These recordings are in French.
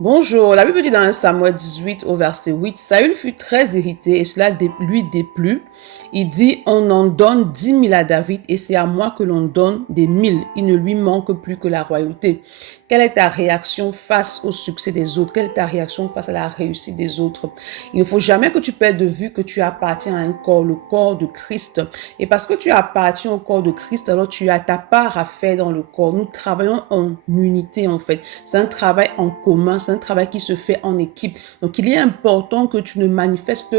Bonjour, la Bible dit dans 1 Samuel 18 au verset 8, Saül fut très irrité et cela lui déplut. Il dit, on en donne 10 000 à David et c'est à moi que l'on donne des 1000. Il ne lui manque plus que la royauté. Quelle est ta réaction face au succès des autres? Quelle est ta réaction face à la réussite des autres? Il ne faut jamais que tu perdes de vue que tu appartiens à un corps, le corps de Christ. Et parce que tu appartiens au corps de Christ, alors tu as ta part à faire dans le corps. Nous travaillons en unité en fait. C'est un travail en commun, c'est un travail qui se fait en équipe. Donc, il est important que tu ne manifestes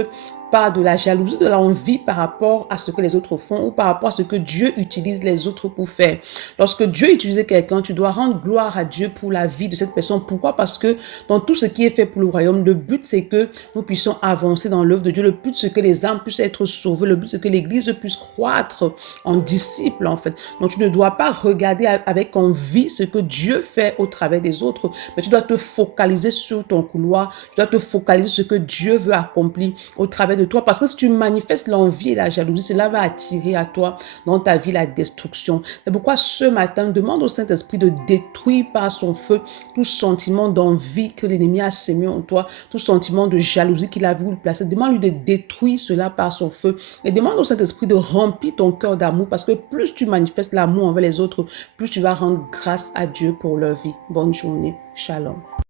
pas de la jalousie, de l'envie par rapport à ce que les autres font ou par rapport à ce que Dieu utilise les autres pour faire. Lorsque Dieu utilise quelqu'un, tu dois rendre gloire à Dieu pour la vie de cette personne. Pourquoi? Parce que dans tout ce qui est fait pour le royaume, le but c'est que nous puissions avancer dans l'œuvre de Dieu. Le but c'est que les âmes puissent être sauvées. Le but c'est que l'Église puisse croître en disciples en fait. Donc tu ne dois pas regarder avec envie ce que Dieu fait au travers des autres, mais tu dois te focaliser sur ton couloir. Tu dois te focaliser sur ce que Dieu veut accomplir au travers de toi. Parce que si tu manifestes l'envie et la jalousie, cela va attirer à toi dans ta vie la destruction. C'est pourquoi ce matin, demande au Saint-Esprit de détruire par son feu tout sentiment d'envie que l'ennemi a sémé en toi, tout sentiment de jalousie qu'il a voulu placer. Demande-lui de détruire cela par son feu et demande au Saint-Esprit de remplir ton cœur d'amour parce que plus tu manifestes l'amour envers les autres, plus tu vas rendre grâce à Dieu pour leur vie. Bonne journée. Shalom.